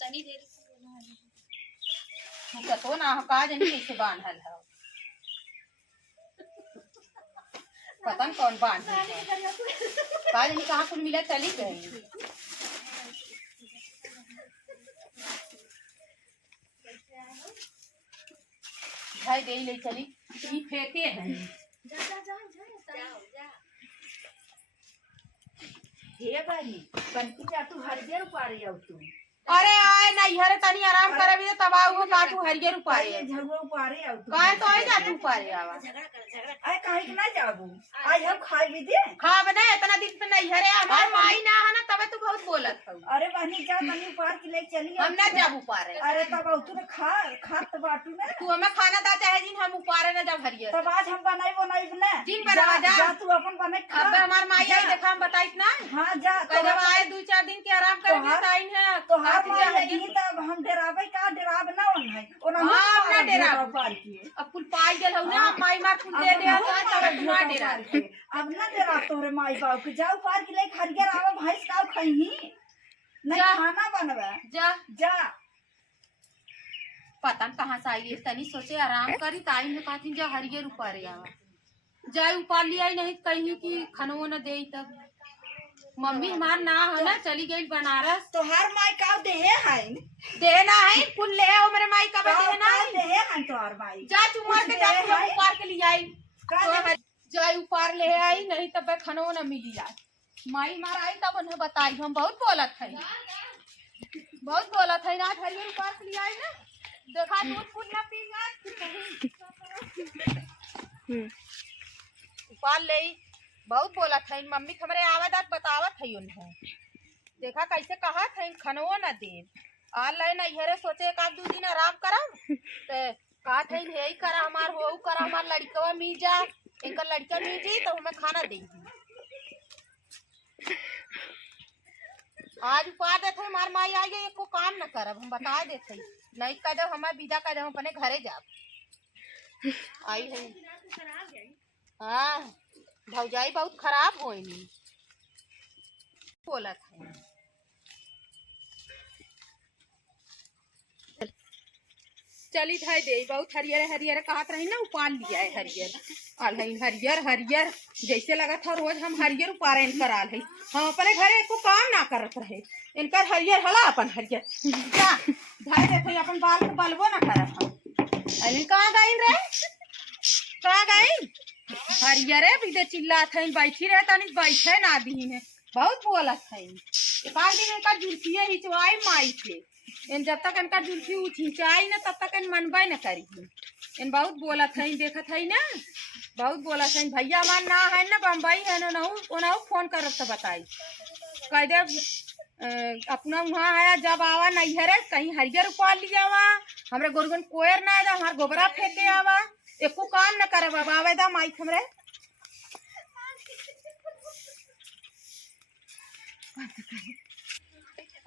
तनी देर तो ना का जनी कैसे बांधल है पता नहीं कौन बांध का जनी कहाँ कुल मिला चली गई भाई दे ले चली ये फेंके हैं जा जा जा जा हे बानी बनकी जा तू हरियर पारे आउ तू अरे आए नहीं हरे तनी आराम करे भी तब आओ का तू हरियर उपारे झगड़ो पारे आउ तू काहे तो आई जा तू पारे आवा आय काहे के ना जाबू आज हम खाई भी दे खा बना इतना दिन पे नहीं हरे हमार माई ना है ना तबे तू बहुत बोलत हो अरे बहनी जा तनी पार के ले चली हम ना जाबू पारे अरे तब तू ने खा तो बाटू ना तू हमें खाना दा चाहे दिन हम उपारे ना जब हरियर तब आज हम बनाई ना दिन बनवा जा तू अपन बने खा अब हमार माई आई देखा हम बताई ना हां जा जब आए 2-4 दिन के आराम करे के टाइम है तो हर माई यही तब हम डरावे का डराव ना होन है ओना हां अपना डराव पार किए अब कुल पाई गेल हो ना माई मार कुल दे दे तब ना डरा अब ना डरा तोरे माई बाप के जाओ पार के ले हरियर आवा भैंस का खही नहीं खाना बनवा जा जा पता न कहाँ से आई तनी सोचे आराम करी ताई ने कहती जा हरियर ऊपर आवा जाए ऊपर लिया नहीं कहीं कि खनवो न दे तब मम्मी हमार ना है ना चली गई बनारस तो हर माई का देहे है देना है कुल ले आओ मेरे माई का देना है देहे है तो हर माई जा चुमार के जा ऊपर के लिए आई जाए ऊपर ले आई नहीं तब खनवो न मिली आज माई मार आई तब उन्हें बताई हम बहुत बोलत है ना हरियर ऊपर के लिए आई ना देखा दूध फूल ना पी ऊपर ले बहुत बोला था मम्मी हमारे आवादात बतावत है उन्हें देखा कैसे कहा था खनवो न दे ऑनलाइन इहरे सोचे एक 2 दिन आराम करम तो कहा था यही करा हमार हो करा हमार लड़कवा मिल जा इनका लड़का मिल जी तो हमें खाना देगी आज उपा देते हमार माई आ गई एको काम न करब हम बता देते नहीं कह दो हमारे विदा कह दो हम अपने घरे जाब आई है हाँ भौजाई बहुत खराब होइनी बोलत है चली धाई दे बहुत हरियर हरियर कहत रही ना उपाल लिया है हरियर हरियर हरियर जैसे लगा था रोज हम हरियर उपार इनकर आल है हम अपने घरे को काम ना करत रहे इनकर हरियर हला अपन हरियर क्या धाई देते अपन बाल को बलबो ना करत हम अरे कहाँ गई रे कहाँ गई हरियरे भी चिल्ला था बैठी रहे तनी बैठे ना दी है बहुत बोलत है एक दिन इनका जुल्फिया हिचवाई माई से इन जब तक इनका जुल्फी खिंचाई ना तब तक इन मनबे न करी इन बहुत बोलत है देखत है ना बहुत बोलत है भैया हमार ना है ना बम्बई है ना फोन करब तो बताई कह दे अपना वहाँ आया जब आवा नहीं है रे कहीं हरियर उपाल लिया आवा हमरे गोरगन कोयर ना आवा हमार गोबरा फेंके आवा एको काम न करे बाबा आवेदा माई हमरे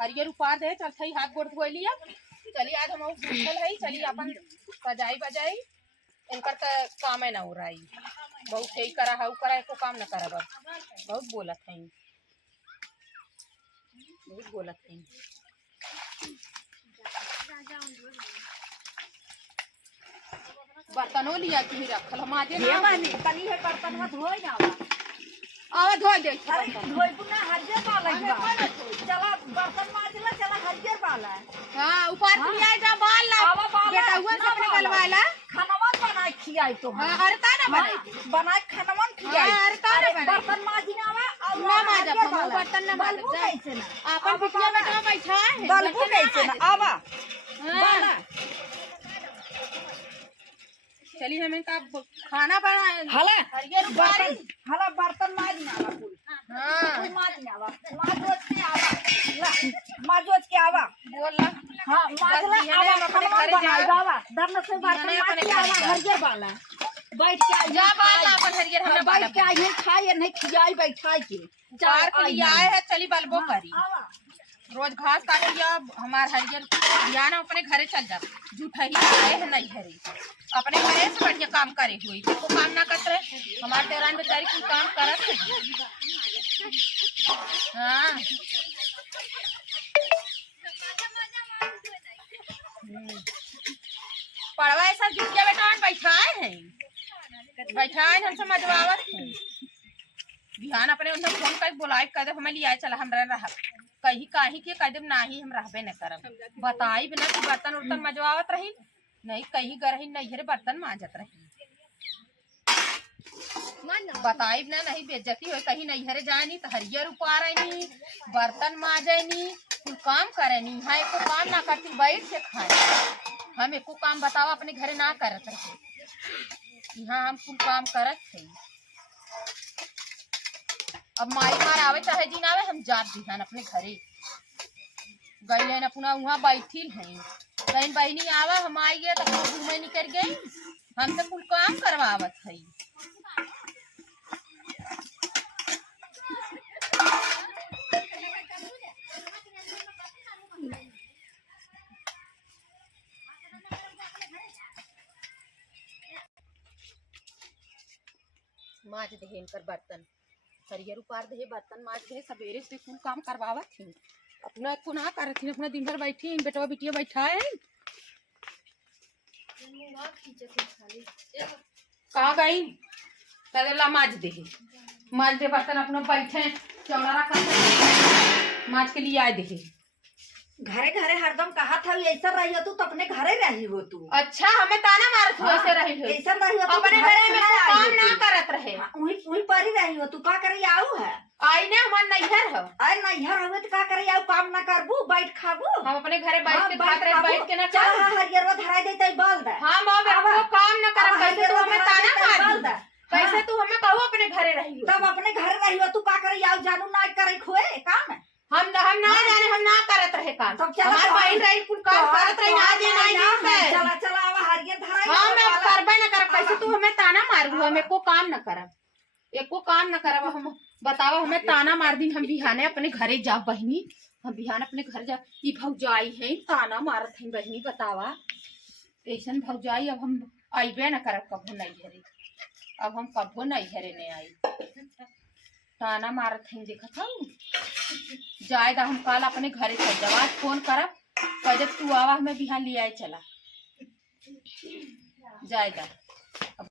हरियर उपार दे चल थई हाथ गोड़ धोई लिया चली आज हम भूखल है चली अपन सजाई बजाई इनकर त काम है ना हो रही बहुत सही करा है करा एको काम न करे बाबा बहुत बोलत है बर्तनों लिया कि रखल हम आज ना माने तनी है बर्तन मत होई जावा आवा धो दे धोई पुना हरियर पाला चला बर्तन माजला चला हरियर पाला हां ऊपर लिया जा बाल ला बेटा हुआ से अपने गलवाला खानावन बनाए खियाई तो हां अरे ता ना बनाए खानावन खियाई अरे ता ना बर्तन माजना आवा और ना माजा बर्तन ना माजा कैसे ना अपन बिटिया में कहां बैठा है बलबू कैसे ना आवा हां चली हमें का खाना बनाए हला हरियर बर्तन हला बर्तन माजना आवा कुल हां माजना आवा माजोच के आवा माजोच के आवा बोल हां माजला आवा खानावन बनाए बाबा दरन से बर्तन माजके आवा हरियर वाला बैठ के जा बाल अपन हरियर हमने बैठ के आई खाए नहीं खियाई बैठाई के चार के लिए आए है चली बलबो करी रोज घास काटिया हमार हरियर बिहान हम अपने घरे चल जा झूठा ही आए है नहीं घरे अपने घरे से बढ़िया काम करे हुई तो काम ना करते रहे हमारे देवरान बेचारी कुछ काम करत है। हाँ पढ़वा ऐसा जुटिया बेटा बैठाए हैं हम समझवावत है बिहान अपने उन्हें फोन कर बुलाए कह दे हमें लिया चला हमरा रह कहीं काहे के कह दे नाही हम रहबे न करब बताई बिना कि बर्तन उर्तन मजवावत रही नहीं कहीं गरही नहीं रे बर्तन मांजत रही बताई बिना नहीं बेइज्जती हो कहीं नहीं हरे जानी तो हरियर उपारनी बर्तन मांजनी कुल काम करनी यहाँ एको काम ना करती बैठ के खाए हम एको काम बतावा अपने घरे ना करत रहे यहाँ हम कुल काम करत थे। अब माई मार आवे चाहे जी ना आवे हम जात दिहान अपने घरे गई अपना वहाँ बैठी हैं कहीं बहनी आवा हम आई गए तो घूमे निकल गई हमसे कुल काम करवावत है। माज दे इनकर बर्तन हरियर उपार दे बर्तन माज दे सवेरे से कुल काम करवावत थी अपना को ना करत थी अपना दिन भर बैठी बेटवा बिटिया बैठा है कहाँ गई तगला माज दे बर्तन अपना बैठे चौड़ा रखा माज के लिए आए दे घरे घरे हरदम कहा था ऐसा रही हो तू तो अपने घरे रही हो तू। अच्छा हमें ताना मारत हो ऐसे रही हो ऐसा रही हो अपने घरे में काम ना करत रहे वही परी रही हो तू का करे आऊ है आई ने हमार नैहर हो अरे नैहर हो तो का करे आऊ काम ना करबू बैठ खाबू हम अपने घरे बैठ के खात रहे बैठ के ना चल हरियरवा धराई देते बोल दे हम अब काम ना करब कैसे तू हमें ताना मार कैसे तू हमें कहू अपने घरे रही तब अपने घरे रही हो तू का करे आऊ जानू ना करे खोए काम हम ना जाने हम ना करत रहे काम हमार बहन रही कुल काम करत रही आज नहीं चला चला अब हरियर धराई हां मैं करबे ना करब कैसे तू हमें ताना मारू हम एको काम ना करब एको काम ना करब हम बतावा हमें ताना मार दी हम बिहाने अपने घरे जा बहनी हम बिहान अपने घर जा ई भौजाई है ताना मारत है बहनी बतावा ऐसन भौजाई अब हम आईबे ना करब कभो नहीं घरे अब हम कभो नहीं घरे नहीं आई ताना मारत हैं देखत हूँ जायदा हम कल अपने घरे चल जावा फोन करब कह तू आवा हमें बिहान ले आए चला जायदा